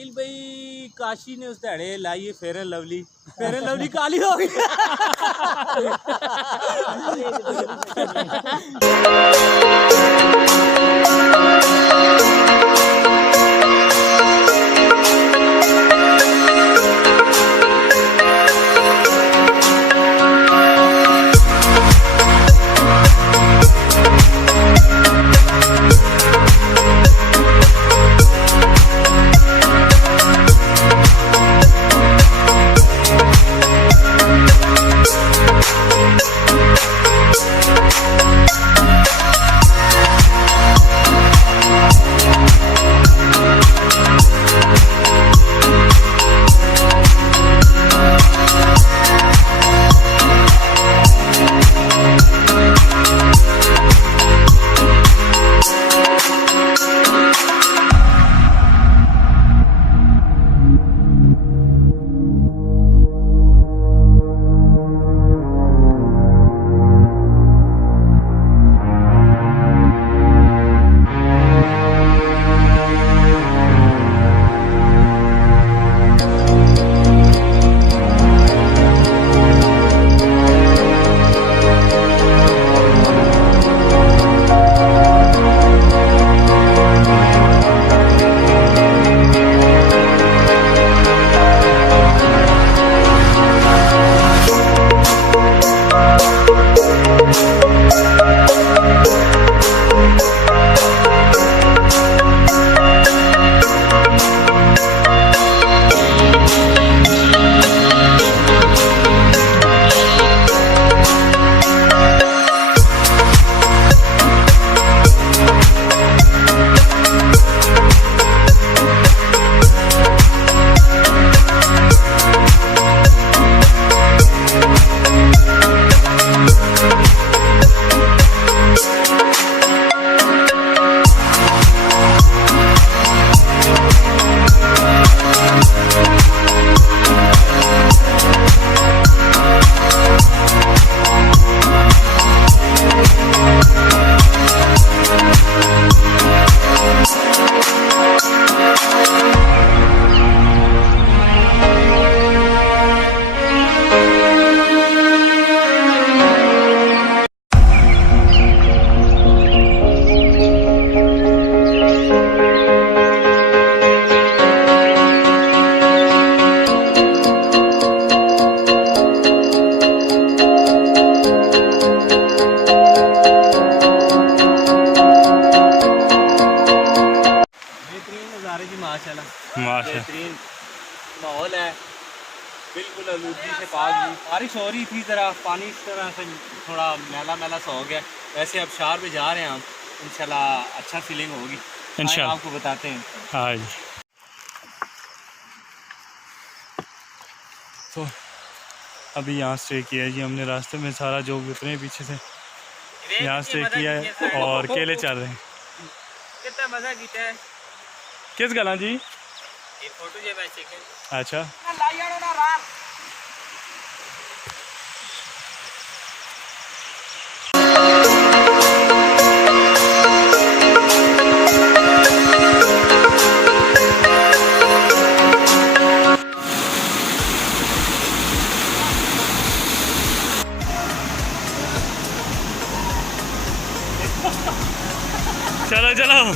शकील भाई काशी ने उस दहाड़े लाई फेयर एंड लवली काली हो गई। बेहतरीन माहौल है, बिल्कुल आलूगी से पाक भी। बारिश हो रही थी, ज़रा पानी इस तरह से थोड़ा मैला मैला सा हो गया। वैसे अब शार पे जा रहे हैं हम, इंशाल्लाह अच्छा फीलिंग होगी इंशाल्लाह, आपको बताते हैं। हाँ जी, तो अभी यहाँ स्टे किया है जी हमने। रास्ते में सारा जो भी उतरे पीछे से यहाँ स्टे किया है और केले चल रहे हैं। कितना मज़ा किया है। किस गला जी? ये फोटो जे वैसे के अच्छा चलो चलो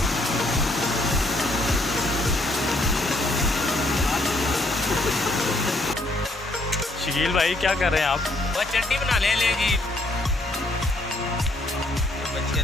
शकील भाई क्या कर रहे हैं आप? बस चटनी बना ले जी। बच्चे